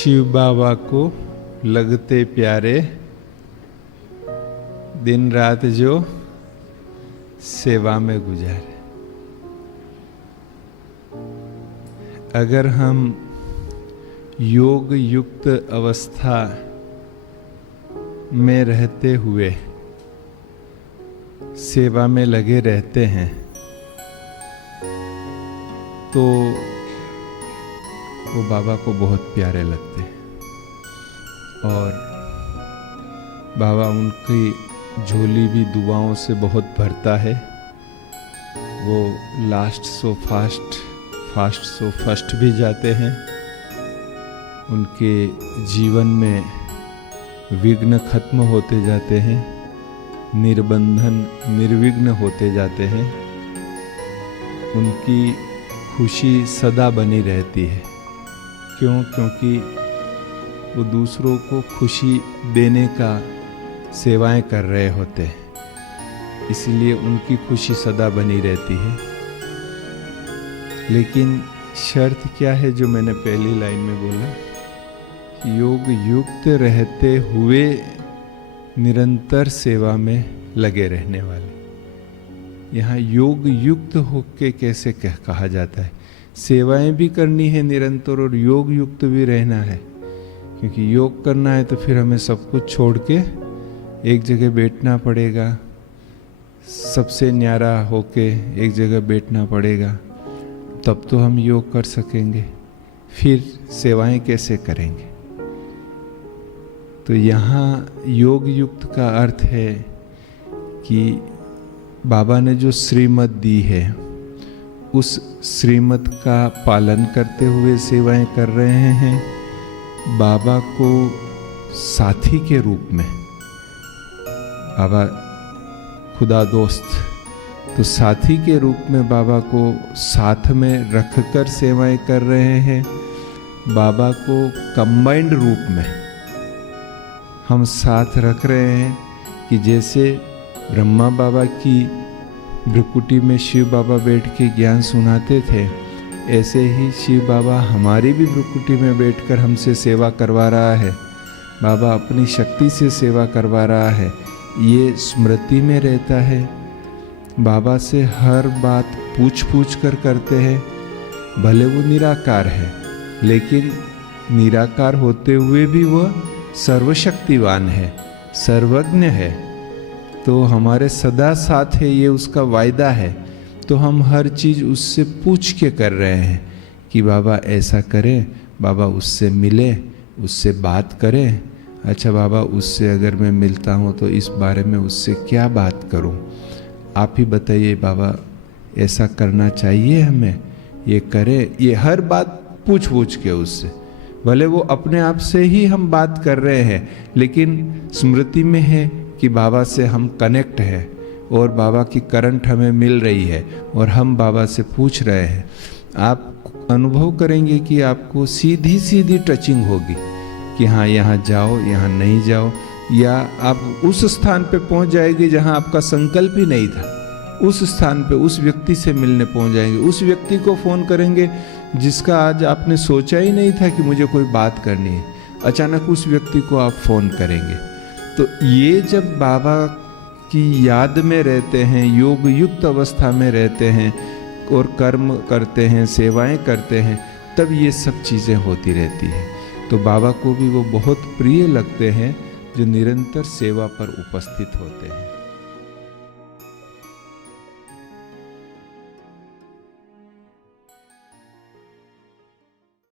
शिव बाबा को लगते प्यारे, दिन रात जो सेवा में गुजारे। अगर हम योग युक्त अवस्था में रहते हुए सेवा में लगे रहते हैं तो वो बाबा को बहुत प्यारे लगते हैं और बाबा उनकी झोली भी दुआओं से बहुत भरता है। वो last so fast, fast so first भी जाते हैं। उनके जीवन में विघ्न खत्म होते जाते हैं, निर्बंधन निर्विघ्न होते जाते हैं। उनकी खुशी सदा बनी रहती है। क्यों? क्योंकि वो दूसरों को खुशी देने का सेवाएं कर रहे होते हैं, इसलिए उनकी खुशी सदा बनी रहती है। लेकिन शर्त क्या है, जो मैंने पहली लाइन में बोला, योग युक्त रहते हुए निरंतर सेवा में लगे रहने वाले। यहाँ योग युक्त होके कैसे कहा जाता है? सेवाएं भी करनी है निरंतर और योग युक्त भी रहना है। क्योंकि योग करना है तो फिर हमें सब कुछ छोड़ के एक जगह बैठना पड़ेगा, सबसे न्यारा होके एक जगह बैठना पड़ेगा, तब तो हम योग कर सकेंगे। फिर सेवाएं कैसे करेंगे? तो यहाँ योग युक्त का अर्थ है कि बाबा ने जो श्रीमत दी है उस श्रीमत का पालन करते हुए सेवाएं कर रहे हैं। बाबा को साथी के रूप में, बाबा खुदा दोस्त, तो साथी के रूप में बाबा को साथ में रखकर सेवाएं कर रहे हैं। बाबा को कंबाइंड रूप में हम साथ रख रहे हैं कि जैसे ब्रह्मा बाबा की भ्रुकुटी में शिव बाबा बैठ के ज्ञान सुनाते थे, ऐसे ही शिव बाबा हमारी भी भ्रुकुटी में बैठकर हमसे सेवा करवा रहा है। बाबा अपनी शक्ति से सेवा करवा रहा है, ये स्मृति में रहता है। बाबा से हर बात पूछ कर करते हैं। भले वो निराकार है, लेकिन निराकार होते हुए भी वह सर्वशक्तिवान है, सर्वज्ञ है, तो हमारे सदा साथ है, ये उसका वायदा है। तो हम हर चीज़ उससे पूछ के कर रहे हैं कि बाबा ऐसा करें, बाबा उससे मिले, उससे बात करें। अच्छा बाबा, उससे अगर मैं मिलता हूँ तो इस बारे में उससे क्या बात करूँ? आप ही बताइए बाबा, ऐसा करना चाहिए हमें, ये करें। ये हर बात पूछ के उससे, भले वो अपने आप से ही हम बात कर रहे हैं, लेकिन स्मृति में है कि बाबा से हम कनेक्ट हैं और बाबा की करंट हमें मिल रही है और हम बाबा से पूछ रहे हैं। आप अनुभव करेंगे कि आपको सीधी सीधी टचिंग होगी कि हाँ यहाँ जाओ, यहाँ नहीं जाओ, या आप उस स्थान पे पहुँच जाएंगे जहाँ आपका संकल्प ही नहीं था। उस स्थान पे उस व्यक्ति से मिलने पहुँच जाएंगे, उस व्यक्ति को फ़ोन करेंगे जिसका आज आपने सोचा ही नहीं था कि मुझे कोई बात करनी है, अचानक उस व्यक्ति को आप फ़ोन करेंगे। तो ये जब बाबा की याद में रहते हैं, योग युक्त अवस्था में रहते हैं और कर्म करते हैं, सेवाएं करते हैं, तब ये सब चीज़ें होती रहती हैं। तो बाबा को भी वो बहुत प्रिय लगते हैं जो निरंतर सेवा पर उपस्थित होते हैं।